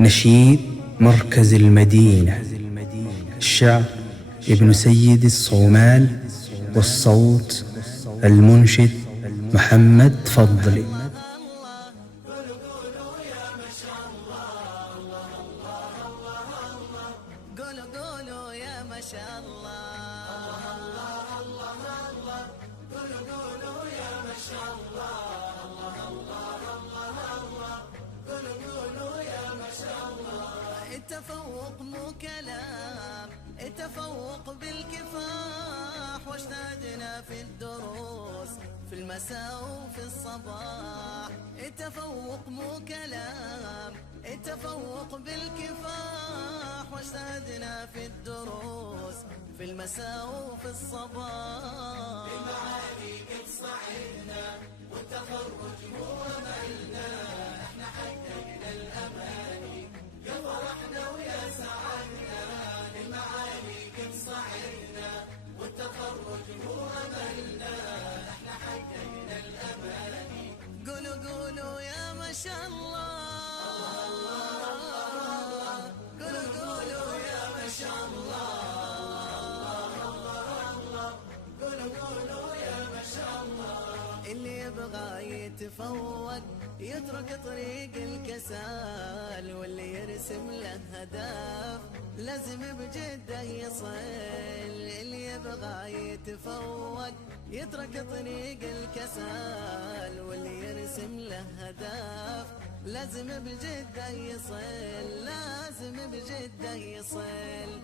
نشيد مركز المدينة. الشعر ابن سيد الصومال، والصوت المنشد محمد فضلي. التفوق مو كلام، التفوق بالكفاح، واجتهدنا في الدروس في المساء وفي الصباح. التفوق مو كلام، التفوق بالكفاح، واجتهدنا في الدروس في المساء وفي الصباح. المعالي قد صعدنا والتخرج هو أملنا، احنا حققنا الأماني يا فرحنا ويا سعدنا. المعالي قد صعدنا والتخرج هو أملنا، احنا حققنا الأماني. قولوا قولوا يا ما شاء الله، قولوا قولوا يا ما شاء الله، قولوا قولوا يا ما شاء الله. اللي يبغى يتفوق يترك طريق الكسال، واللي يرسم له هدف لازم بجده يصل. اللي يبغى يتفوق يترك طريق الكسال، واللي يرسم له هدف لازم بجده يصل، لازم بجده يصل.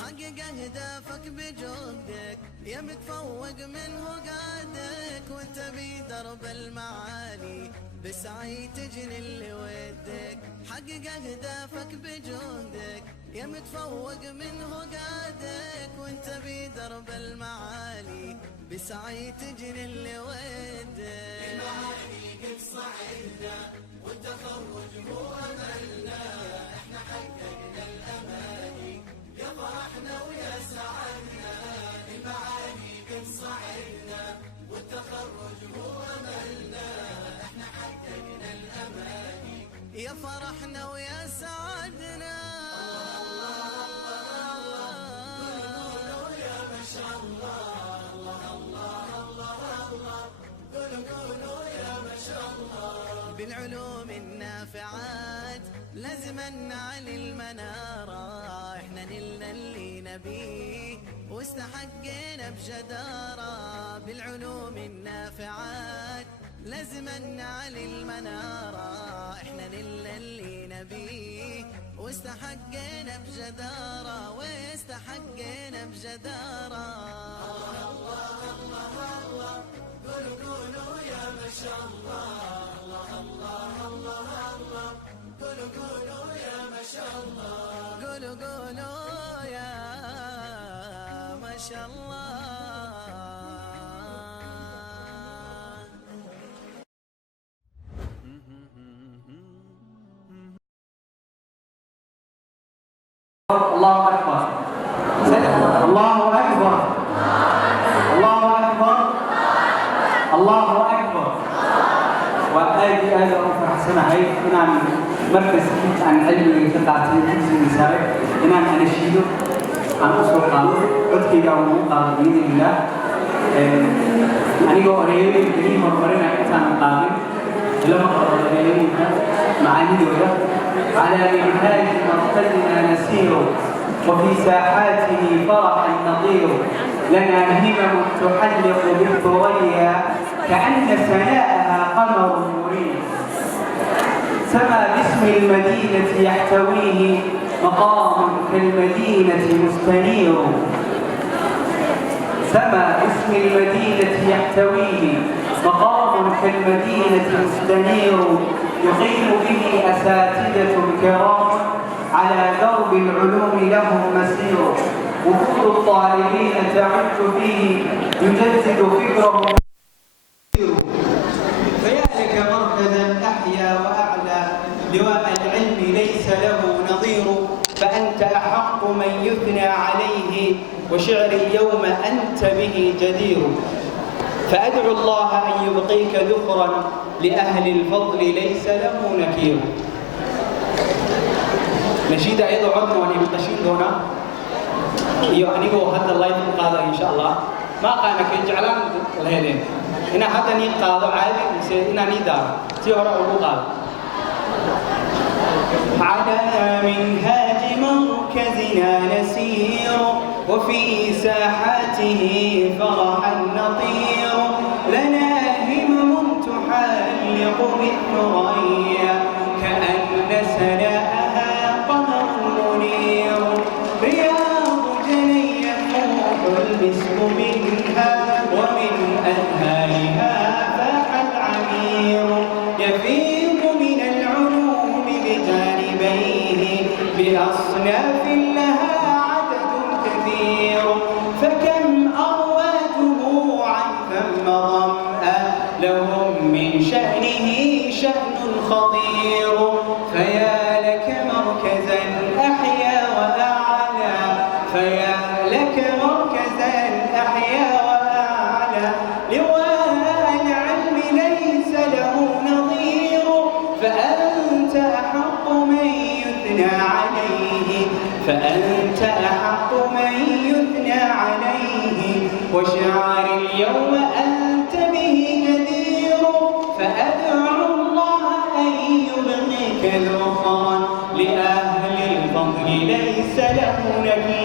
حقق أهدافك بجهدك يا متفوق منه قادك، وانت بدرب المعالي بسعي تجني اللي ودك. حقق أهدافك بجهدك يا متفوق منه قادك، وانت بدرب المعالي بسعي تجني اللي ودك. المعالي قد صعدنا والتخرج هو أملنا، احنا حققنا الأماني يا فرحنا ويا سعدنا. المعالي قد صعدنا والتخرج هو أملنا، احنا حققنا الأماني يا فرحنا ويا سعدنا. قولوا يا ما شاء الله، قولوا قولوا يا ما شاء الله. بالعلوم النافعات لازمنا على المنارة، احنا نلنا اللي نبيه واستحقنا بجدارة. بالعلوم النافعات لازمنا على المنارة، احنا نلنا اللي نبيه واستحقنا بجدارة، واستحقنا بجدارة. الله الله الله، قولوا قولوا يا ما شاء الله، الله الله الله، قولوا قولوا يا ما شاء الله، قولوا قولوا يا ما شاء الله. الله أكبر، الله أكبر، الله أكبر، الله أكبر. وآدي آدم فرحسنا هاي إنان مركز عن علم التقاطين في النساء إنان أنا شيدو عن أسوأ قانون أدكي قوم قانون بإذن الله. أنا قارئ بني مرمرنا إنسان قانون لما قرر عليهم معاني دولة على منهاج مرتدنا نسير، وفي ساحاته فرحا نطير. لنا همم تحلق بالثريا كأن سناءها قمر مريد. سما باسم المدينة يحتويه مقام كالمدينة مستنير. سما باسم المدينة يحتويه مقام كالمدينة مستنير. يقيم به أساتذة كرام على درب العلوم لهم مسير. وفود الطالبين تعج فيه يجدد فكرهم. فيا لك مركزا أحيا وأعلى لواء العلم ليس له نظير فأنت أحق من يثنى عليه وشعر اليوم أنت به جدير فأدعو الله أن يبقيك ذخرا لأهل الفضل ليس له نكير. نشيد أيضا عدنا ونبقشين دونا يعنيقوا هذا الله يبقى إن شاء الله ما قانا كي جعلان الهيدين هنا حتى نقاضوا عادي هنا ندار تيورا وقال على منهاج مركزنا نسير وفي ساحاته فرحا نطير لنا همم تحلق بالثريا كأن سناءها قمر منير رياض جني يفوح المسك منها ومن أنهارها فاح العمير يفيض من العلوم بجانبيه بأصناف لها عدد كثير فكم أروى دموعا ثم ظمأ لهم من شأنه شأن خطير فيا لك مركزا أحيا وأعلى فيا لك مركزا أحيا وأعلى لواء العلم ليس له نظير فأنت أحق من يثنى عليه فأنت أحق من يثنى عليه وشعار اليوم أنت به جدير فأدعو الله أن يبقيك ذخرا لأهل الفضل ليس له نكير.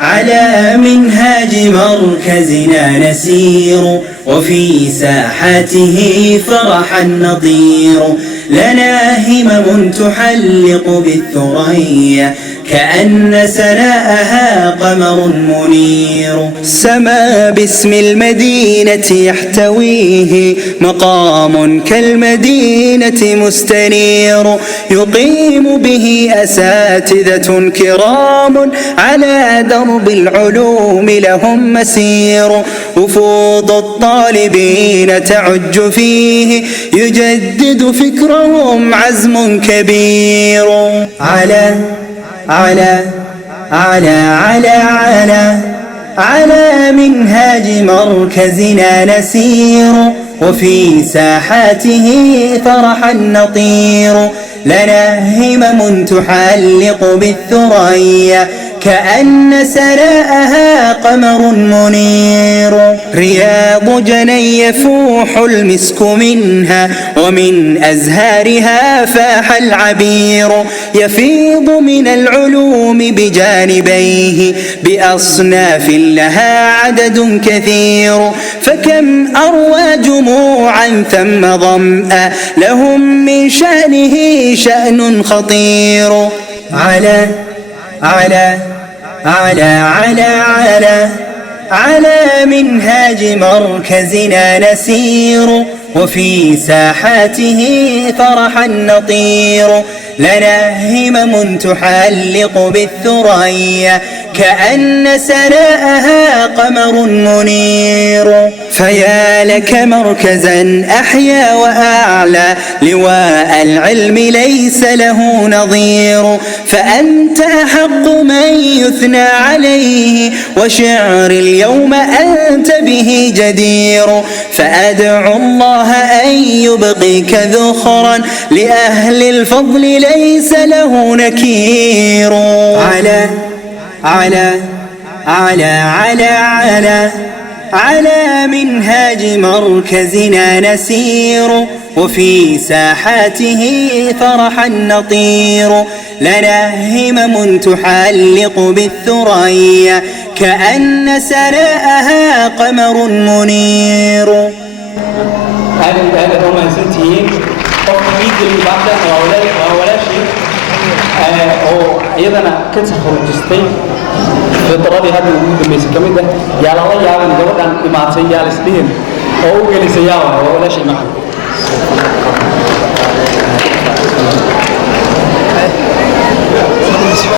على منهاج مركزنا نسير وفي ساحاته فرحا نطير لنا همم تحلق بالثريا كأن سناءها قمر منير سما باسم المدينة يحتويه مقام كالمدينة مستنير يقيم به أساتذة كرام على درب العلوم لهم مسير وفود الطالبين تعج فيه يجدد فكرهم عزم كبير على منهاج مركزنا نسير وفي ساحاته فرحا نطير لنا همم تحلق بالثريا كأن سناءها قمر منير رياض جني يفوح المسك منها ومن أزهارها فاح العبير يفيض من العلوم بجانبيه بأصناف لها عدد كثير فكم أروى جموعا ثم ظمأ لهم من شأنه شأن خطير على منهاج مركزنا نسير وفي ساحاته فرحا نطير لنا همم تحلق بالثريا كأن سناءها قمر منير فيا لك مركزا أحيا وأعلى لواء العلم ليس له نظير فأنت أحق من يثنى عليه وشعر اليوم أنت به جدير فأدعو الله أن يبقيك ذخرا لأهل الفضل ليس له نكير على منهاج مركزنا نسير وفي ساحاته فرحا نطير لنا همم تحلق بالثريا كأن سناءها قمر منير. هذا هم سنتين قفيد البعض ولا شيء أيضا كتخرج جستي فطرادي هذا الوجود بس كمده يا الله يا من قبل أن ما تيجي على سنين أو جلس يا ولا شيء معه.